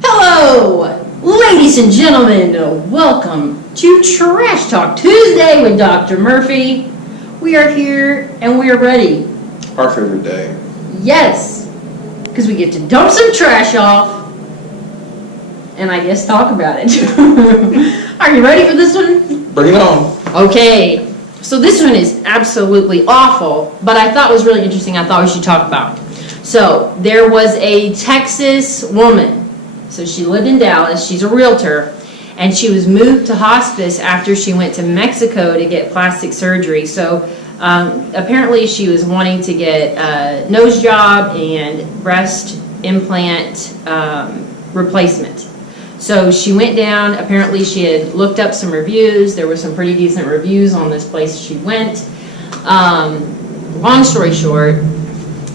Hello, ladies and gentlemen. Welcome to Trash Talk Tuesday with Dr. Murphy. We are here and we are ready. Our favorite day. Yes, because we get to dump some trash off and I guess talk about it. Are you ready for this one? Bring it on. Okay, so this one is absolutely awful, but I thought was really interesting. I thought we should talk about. So there was a Texas woman. So she lived in Dallas. She's a realtor, and she was moved to hospice after she went to Mexico to get plastic surgery. So apparently she was wanting to get a nose job and breast implant replacement. So she went down. Apparently she had looked up some reviews. There were some pretty decent reviews on this place she went. Long story short,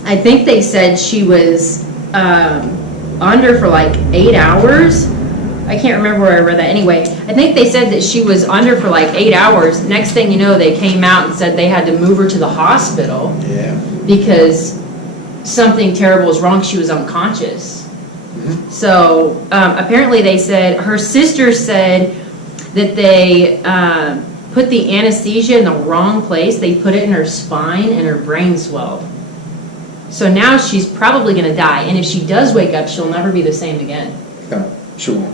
I think they said she was under for like 8 hours. I can't remember where I read that. Anyway, I think they said that she was under for like 8 hours. Next thing you know, they came out and said they had to move her to the hospital. Yeah. Because something terrible was wrong. She was unconscious. So apparently they said, her sister said that they put the anesthesia in the wrong place. They put it in her spine and her brain swelled. So now she's probably going to die. And if she does wake up, she'll never be the same again. No, she won't.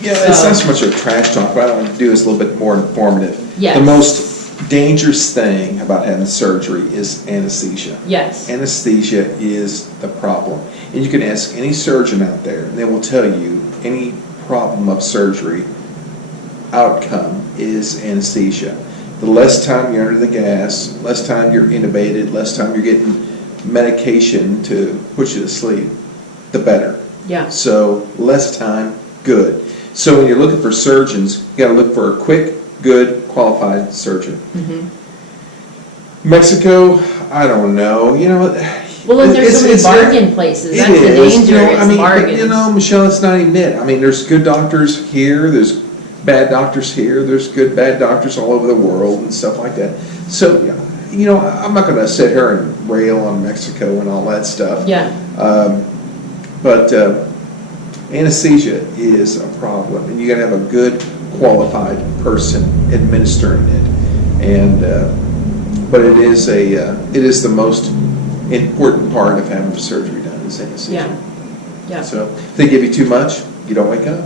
Yeah, it's not so much a trash talk, but I want to do this a little bit more informative. Yes. The most dangerous thing about having surgery is anesthesia. Yes. Anesthesia is the problem. And you can ask any surgeon out there, and they will tell you any problem of surgery outcome is anesthesia. The less time you're under the gas, less time you're intubated, less time you're getting medication to put you to sleep, the better. Yeah. So less time, good. So when you're looking for surgeons, you got to look for a quick, good, qualified surgeon. Mm-hmm. Mexico, I don't know. You know, well, and there's so many bargain places. That's the danger. Bargains. But, Michelle, it's not even it. I mean, there's good doctors here. There's bad doctors here. There's good, bad doctors all over the world and stuff like that. So, I'm not going to sit here and rail on Mexico and all that stuff. Yeah. But anesthesia is a problem, and you got to have a good, qualified person administering it. And but it is the most important part of having surgery done is anesthesia. Yeah. Yeah. So if they give you too much, you don't wake up.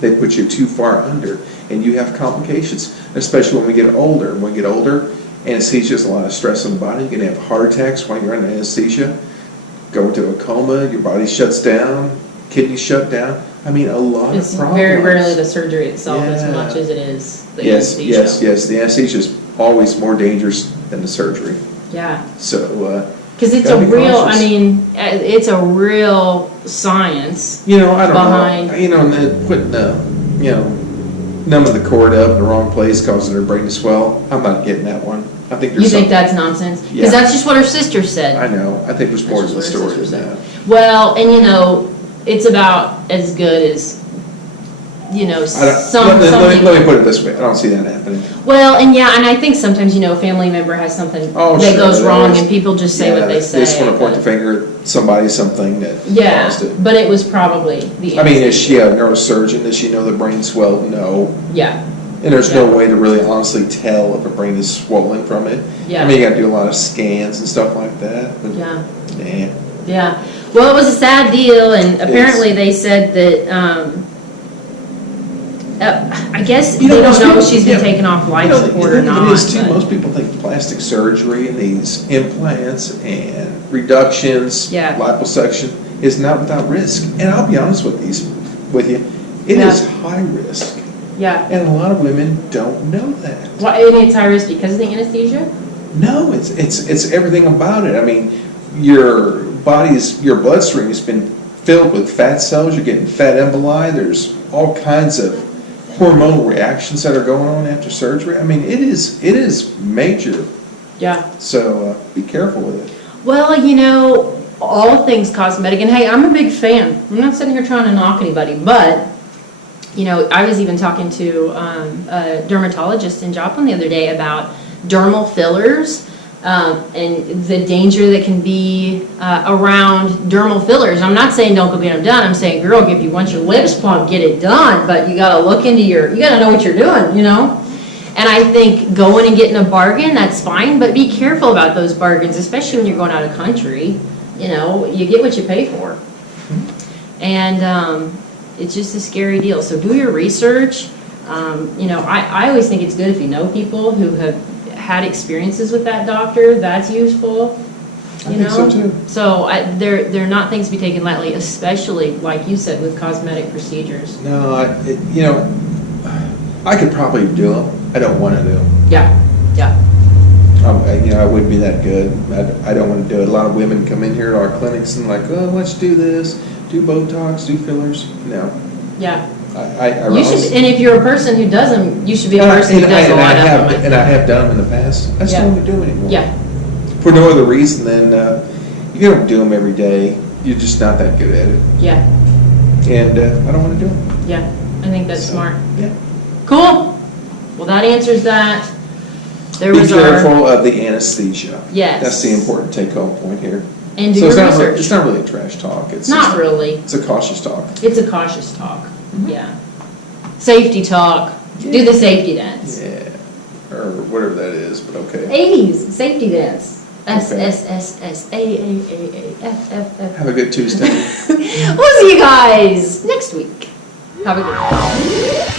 They put you too far under, and you have complications, especially when we get older. When we get older, anesthesia is a lot of stress on the body. You can have heart attacks while you're under anesthesia, go into a coma, your body shuts down, kidneys shut down. I mean, a lot of problems. It's very rarely the surgery itself as much as it is the anesthesia. Yes. The anesthesia is always more dangerous than the surgery. Yeah. So, because it's it's a real science. I don't know. Putting numbing the cord up in the wrong place causing her brain to swell. I'm not getting that one. I think there's. You think that's nonsense? Because that's just what her sister said. I know. I think there's more to the story than that. Well, and it's about as good as something. Let me put it this way. I don't see that happening. Well, and I think sometimes a family member has something that goes wrong, and people just say what they say. They just want to point the finger at somebody, something that caused it. But it was probably the. I mean, is she a neurosurgeon? Does she know the brain swelled? No. Yeah. And there's no way to really honestly tell if a brain is swollen from it. Yeah. I mean, you got to do a lot of scans and stuff like that. But Yeah. Well, it was a sad deal, and apparently they said that. I guess they don't know if she's been taken off life support or not. It is too. Most people think plastic surgery and these implants and reductions, liposuction, is not without risk. And I'll be honest with you, it is high risk. Yeah. And a lot of women don't know that. Why? I mean, it's high risk because of the anesthesia? No, it's everything about it. I mean, your bloodstream has been filled with fat cells. You're getting fat emboli. There's all kinds of hormonal reactions that are going on after surgery. I mean, it is major. Yeah. So be careful with it. Well, all things cosmetic, and hey, I'm a big fan. I'm not sitting here trying to knock anybody, but I was even talking to a dermatologist in Joplin the other day about dermal fillers. and the danger that can be around dermal fillers. I'm not saying don't go get them done. I'm saying, girl, if you want your lips plumped, get it done. But you got to look into you got to know what you're doing, you know? And I think going and getting a bargain, that's fine, but be careful about those bargains, especially when you're going out of country. You know, you get what you pay for. And it's just a scary deal. So do your research. You know, I always think it's good if you know people who have had experiences with that doctor. That's useful. I think so too. So they're not things to be taken lightly, especially, like you said, with cosmetic procedures. No, you know, I could probably do them. I don't want to do them. Yeah, yeah. You know, I wouldn't be that good. I don't want to do it. A lot of women come in here to our clinics and like, oh, let's do this, do Botox, do fillers. No. Yeah. You should, and if you're a person who does them, you should be a person who does a lot of them. And I have done them in the past. I just don't want to do them anymore. Yeah. For no other reason than if you don't do them every day, you're just not that good at it. Yeah. And I don't want to do them. Yeah, I think that's smart. Yeah. Cool. Well, that answers that. There Be was careful of the anesthesia. Yes. That's the important take-home point here. And do So your it's research. it's not really a trash talk. It's Not just, really. It's a cautious talk. It's a cautious talk. Yeah. Safety talk. Do the safety dance. Yeah. Or whatever that is, but okay. 80s safety dance. S Okay. S S S A A A A F F F. Have a good Tuesday. We'll see you guys next week. Have a good one.